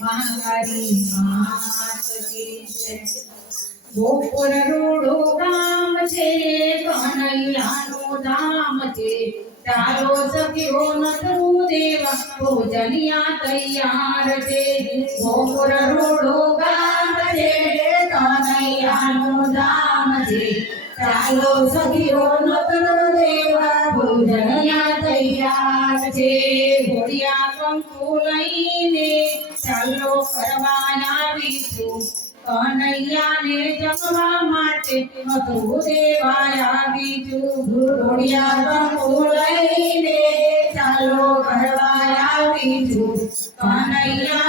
મહાકાળી માત ગોપુર રૂડો ગામ છે કનૈયાનો ધામ છે તારો સખ્યો નથરું દેવ ભોજનિયા તૈયાર છે ગોપુર રૂડો ગામ છે કનૈયાનો ધામ છે તારો સખ્યો નથરું દેવ ભોજનિયા તૈયાર છે ભોળિયા કંકુલ ચાલો કરવા બીજું કનૈયાને જમવા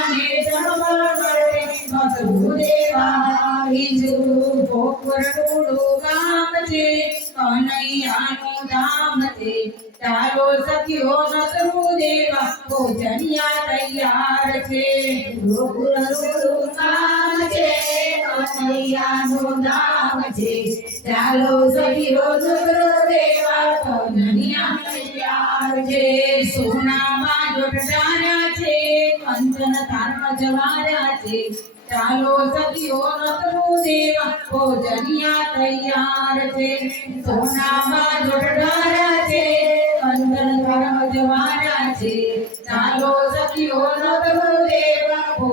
કનૈયાનું ધામ છે ચાલો સખીઓ નતરું દેવા ભોજનિયા તૈયાર છે સોનામાં જોડડાના છે કંચન તારમાં જવાના છે ચાલો સખીઓ નતરું દેવા ભોજનિયા તૈયાર છે સોનામાં જોડડાના છે કંચન તારમાં જવાના છે ચાલો સખીઓ નતરું દેવા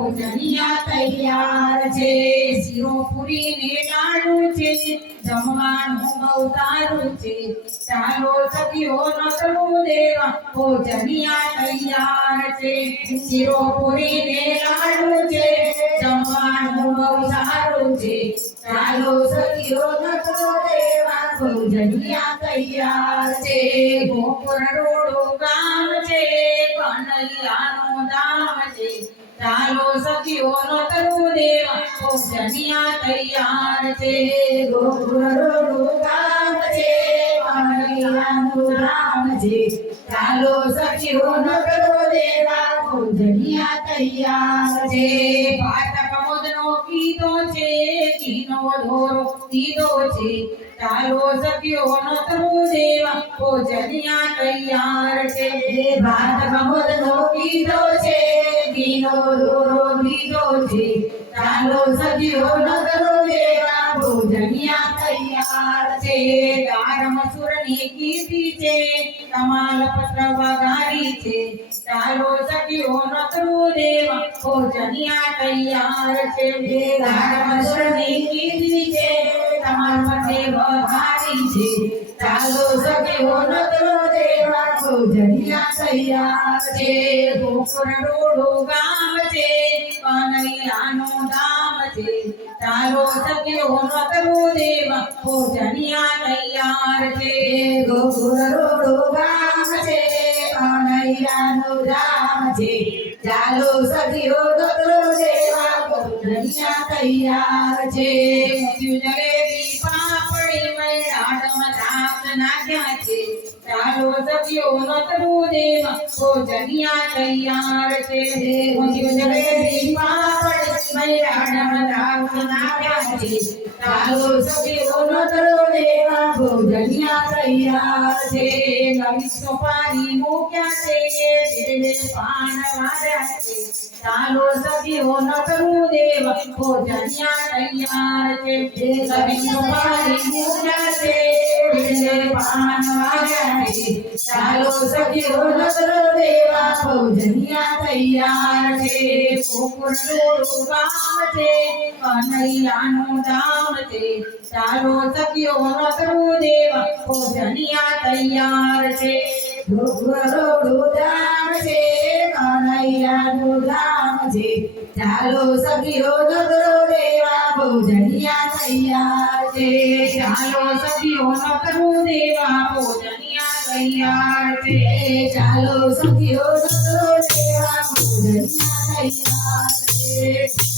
ભોજનિયા તૈયાર છે શીરો પૂરી ને લાડુ છે જમવાનું બહુ સારું છે ચાલો સખીઓ નતરું દેવા ભોજનિયા તૈયાર છે શીરો પૂરી ને લાડુ છે જમવાનું બહુ સારું છે ચાલો સખીઓ નતરો દેવા ભોજનિયા તૈયાર છે ગોપુર રોડો ગામ છે કનૈયાનું ધામ છે ચાલો સખીઓનો તરુ દેવા. પૂજનિયા તૈયાર છે. ગોગુરુ ગામ છે. પાણીયાનું રામ છે. ચાલો સખીઓનો તરુ દેવા. પૂજનિયા તૈયાર છે. પાઠક મોદનો કીધો છે. કીનો ધોરો કીધો છે. ચાલો સખીઓ નતરું દેવા ભોજનિયા તૈયાર છે ભાત કમોદનો કીધો છે ઘીનો ધોરો કીધો છે ચાલો સખીઓ નતરું દેવા ભોજનિયા તૈયાર છે દાર મસૂરની કીધી છે તમાલ પત્ર વગાડી છે ચાલો સખીઓ નતરું દેવા ભોજનિયા તૈયાર છે દાર મસૂરની કીધી છે તમારા દેવ ભારી છે. ચાલો સખીઓ નગરો દેવા તો જનિયા તૈયાર છે. ગોપુર ડોડો ગામ છે, કનૈયાનો નામ છે. ચાલો સખીઓ નગરો દેવા તો જનિયા તૈયાર છે. ગોપુર ડોડો ગામ છે, કનૈયાનો નામ છે. ચાલો સખીઓ નગરો દેવા તો જનિયા તૈયાર છે. મૃત્યુ જગેવી જલેબી પાપડી મેળાડમાં દ્રાક્ષ નાખ્યા છે ચાલો સખીઓ નતરું દેવા ભોજનિયા તૈયાર છે ઊંધિયું જલેબી પાપડી મેળાડમાં દ્રાક્ષ નાખ્યા છે ચાલો સખીઓ નતરું દેવા ભોજનિયા તૈયાર છે નવી સોપારી મૂક્યા છે ધીરે પાન વાળ્યા છે ચાલો સખીઓ નતરું દેવા ભોજનિયા તૈયાર છે નવી સોપારી મૂક્યા છે ધીરે પાન વાળ્યા છે ચાલો સખીઓ નતરું દેવા ભોજનિયા તૈયાર છે છે કનૈયાનું ધામ છે સખીઓ નતરું દેવ, ભોજનિયા તૈયાર છે. રોડું ધામ છે, કનૈયાનું ધામ છે ચાલો સખીઓ નતરો દેવા, ભોજનિયા તૈયાર છે. ચાલો સખીઓ નતરો દેવા, ભોજનિયા તૈયાર છે. ચાલો સખીઓ નતરો દેવા, ભોજનિયા તૈયાર છે.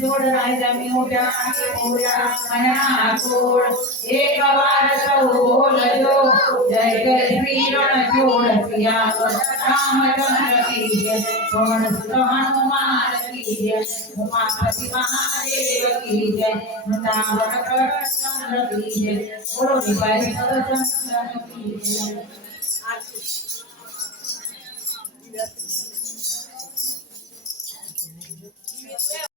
जोड़ राजमी हो जा हो जा मना छोड़ एक बार सब बोल दो जय जय श्री रण जोड़ सिया रामचंद्र की जय कौन सुत हनुमान की जय उमापति महादेव की जय वृंदावन कृष्ण की जय बोलो निपाई सब चंद्र की जय